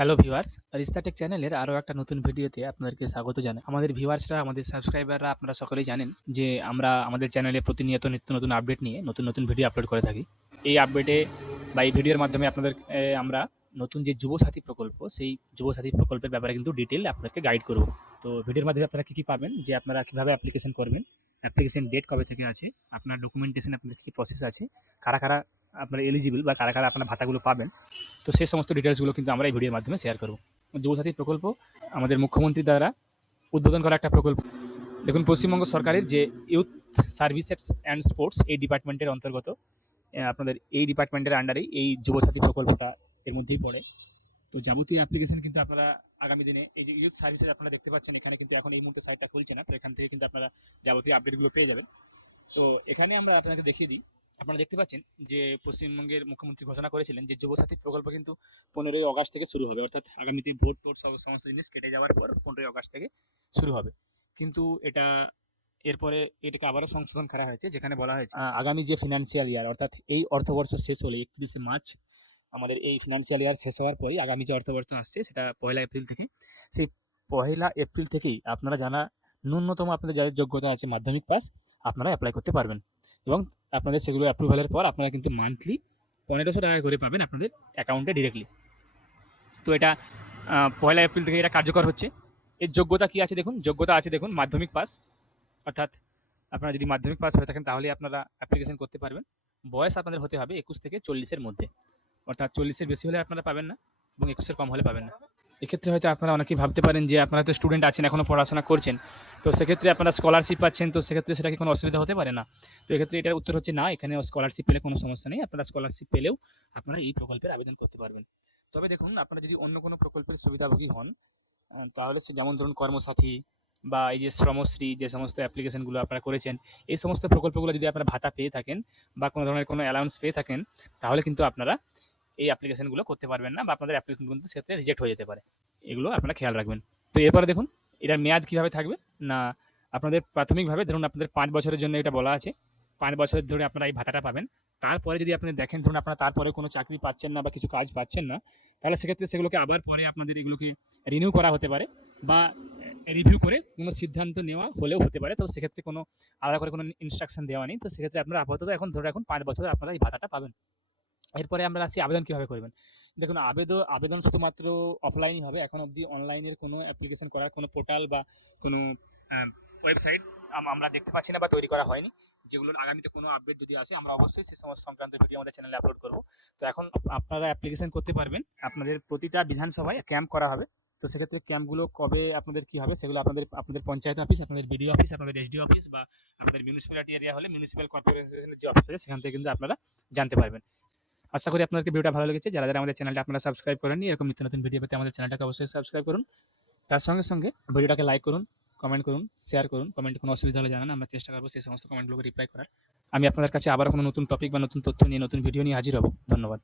Hello viewers, রিস্তা take চ্যানেলের আরও একটা নতুন ভিডিওতে আপনাদেরকে স্বাগত জানাই। আমাদের ভিউয়ার্সরা, আমাদের সাবস্ক্রাইবাররা আপনারা সকলেই জানেন যে আমরা আমাদের চ্যানেলে প্রতিনিয়ত নিত্য নতুন আপডেট নিয়ে নতুন নতুন ভিডিও আপলোড করে থাকি। এই আপডেটে বা এই ভিডিওর মাধ্যমে আপনাদের আমরা নতুন যে যুবসাথী প্রকল্প, সেই যুবসাথী প্রকল্পের ব্যাপারে কিন্তু ডিটেল আপনাদেরকে গাইড করব। তো ভিডিওর মাধ্যমে আপনারা কী কী পাবেন, যে আপনারা কীভাবে অ্যাপ্লিকেশন করবেন, অ্যাপ্লিকেশন ডেট কবে থেকে আছে, আপনার ডকুমেন্টেশন আপনাদের কী প্রসেস আছে, কারা কারা আপনারা এলিজিবল বা কারা কারা আপনার ভাতাগুলো পাবেন। তো সেই সমস্ত ডিটেলসগুলো কিন্তু আমরা এই ভিডিওর মাধ্যমে শেয়ার করব। যুবসাথী প্রকল্প আমাদের মুখ্যমন্ত্রী দ্বারা উদ্বোধন করা একটা প্রকল্প। দেখুন, পশ্চিমবঙ্গ সরকারের যে ইউথ সার্ভিসেস অ্যান্ড স্পোর্টস এই ডিপার্টমেন্টের অন্তর্গত, আপনাদের এই ডিপার্টমেন্টের আন্ডারেই এই যুবসাথী প্রকল্পটা এর মধ্যেই পড়ে। তো যাবতীয় অ্যাপ্লিকেশন কিন্তু আপনারা আগামী দিনে এই যে ইউথ সার্ভিসেস আপনারা দেখতে পাচ্ছেন, এখানে কিন্তু এখন এই মুহূর্তে সাইটটা খুলছে না, তো এখান থেকে কিন্তু আপনারা যাবতীয় আপডেটগুলো পেয়ে যাবেন। তো এখানে আমরা আপনাকে দেখিয়ে দিই। আপনারা দেখতে পাচ্ছেন যে পশ্চিমবঙ্গের মুখ্যমন্ত্রী ঘোষণা করেছিলেন যে যুবসাথী প্রকল্প কিন্তু 15ই আগস্ট থেকে শুরু হবে, অর্থাৎ আগামীতে ভোট টোট সমস্ত জিনিস কেটে যাওয়ার পর 15ই আগস্ট থেকে শুরু হবে। কিন্তু এরপরে এটাকে আবারও সংশোধন করা হয়েছে, যেখানে বলা হয়েছে আগামী যে ফিনান্সিয়াল ইয়ার, অর্থাৎ এই অর্থবর্ষ শেষ হলে 31শে মার্চ, আমাদের এই ফিনান্সিয়াল ইয়ার শেষ হওয়ার পরেই আগামী যে অর্থবর্ষ আসছে সেটা 1লা এপ্রিল থেকে, সেই 1লা এপ্রিল থেকেই আপনারা জানা ন্যূনতম আপনাদের যাদের যোগ্যতা আছে মাধ্যমিক পাস, আপনারা অ্যাপ্লাই করতে পারবেন। এবং আপনাদের সেগুলো অ্যাপ্রুভালের পর আপনারা কিন্তু মান্থলি 1500 টাকা করে পাবেন আপনাদের অ্যাকাউন্টে ডিরেক্টলি। তো এটা 1লা এপ্রিল থেকে এটা কার্যকর হচ্ছে। এর যোগ্যতা কী আছে দেখুন, যোগ্যতা আছে দেখুন মাধ্যমিক পাস, অর্থাৎ আপনারা যদি মাধ্যমিক পাস হয়ে থাকেন তাহলে আপনারা অ্যাপ্লিকেশন করতে পারবেন। বয়স আপনাদের হতে হবে 21 থেকে 40-এর মধ্যে, অর্থাৎ 40-এর বেশি হলে আপনারা পাবেন না এবং 21-এর কম হলে পাবেন না। এক্ষেত্রে হয়তো আপনারা অনেকেই ভাবতে পারেন যে আপনারা তো স্টুডেন্ট আছেন, এখনও পড়াশোনা করছেন, তো সেক্ষেত্রে আপনারা স্কলারশিপ পাচ্ছেন, তো সেক্ষেত্রে সেটা কি কোনো অসুবিধা হতে পারে না? তো এক্ষেত্রে এটার উত্তর হচ্ছে না, এখানে স্কলারশিপ পেলে কোনো সমস্যা নেই। আপনারা স্কলারশিপ পেলেও আপনারা এই প্রকল্পের আবেদন করতে পারবেন। তবে দেখুন, আপনারা যদি অন্য কোনো প্রকল্পের সুবিধাভোগী হন, তাহলে সে যেমন ধরুন কর্মসাথী বা এই যে শ্রমশ্রী, যে সমস্ত অ্যাপ্লিকেশনগুলো আপনারা করেছেন, এই সমস্ত প্রকল্পগুলো যদি আপনারা ভাতা পেয়ে থাকেন বা কোনো ধরনের কোনো অ্যালাউন্স পেয়ে থাকেন, তাহলে কিন্তু আপনারা এই অ্যাপ্লিকেশনগুলো করতে পারবেন না, বা আপনাদের অ্যাপ্লিকেশন কিন্তু সেক্ষেত্রে রিজেক্ট হয়ে যেতে পারে। এগুলো আপনারা খেয়াল রাখবেন। তো এরপরে দেখুন, এটার মেয়াদ কীভাবে থাকবে না, আপনাদের প্রাথমিকভাবে ধরুন আপনাদের 5 বছরের জন্য এটা বলা আছে, 5 বছর ধরে আপনারা এই ভাতাটা পাবেন। তারপরে যদি আপনি দেখেন ধরুন আপনারা তারপরে কোনো চাকরি পাচ্ছেন না বা কিছু কাজ পাচ্ছেন না, তাহলে সেক্ষেত্রে সেগুলোকে আবার পরে আপনাদের এগুলোকে রিনিউ করা হতে পারে বা রিভিউ করে কোনো সিদ্ধান্ত নেওয়া হলেও হতে পারে। তো সেক্ষেত্রে কোনো আলাদা করে কোনো ইনস্ট্রাকশন দেওয়া নেই। তো সেক্ষেত্রে আপনারা আপাতত এখন ধরে রাখুন 5 বছরে আপনারা এই ভাতাটা পাবেন। এরপরে আমরা আসি আবেদন কীভাবে করবেন। দেখুন, আবেদন শুধুমাত্র অফলাইনই হবে। এখন অবধি অনলাইনের কোনো অ্যাপ্লিকেশন করার কোনো পোর্টাল বা কোনো ওয়েবসাইট আমরা দেখতে পাচ্ছি না বা তৈরি করা হয়নি। যেগুলোর আগামীতে কোনো আপডেট যদি আসে আমরা অবশ্যই সে সমস্ত সংক্রান্ত ভিডিও আমাদের চ্যানেলে আপলোড করব। তো এখন আপনারা অ্যাপ্লিকেশন করতে পারবেন। আপনাদের প্রতিটা বিধানসভায় ক্যাম্প করা হবে। তো সেক্ষেত্রে ক্যাম্পগুলো কবে আপনাদের কী হবে সেগুলো আপনাদের পঞ্চায়েত অফিস, আপনাদের বিডিও অফিস, আপনাদের এসডিও অফিস বা আপনাদের মিউনিসিপ্যালিটি এরিয়া হলে মিউনিসিপ্যাল কর্পোরেশনের যে অফিস আছে সেখান থেকে কিন্তু আপনারা জানতে পারবেন। আশা করি আপনাদেরকে ভিডিওটা ভালো লেগেছে। যারা আমাদের চ্যানেলটা আপনারা সাবস্ক্রাইব করেননি, এরকম নিত্য নতুন ভিডিও পেতে আমাদের চ্যানেলটাকে অবশ্যই সাবস্ক্রাইব করুন। তার সঙ্গে সঙ্গে ভিডিওটাকে লাইক করুন, কমেন্ট করুন, শেয়ার করুন। কমেন্টে কোনো অসুবিধা হলে জানান, আমরা চেষ্টা করবো সেই সমস্ত কমেন্টগুলোকে রিপ্লাই করার। আমি আপনাদের কাছে আবার কোনো নতুন টপিক বা নতুন তথ্য নিয়ে নতুন ভিডিও নিয়ে হাজির হব। ধন্যবাদ।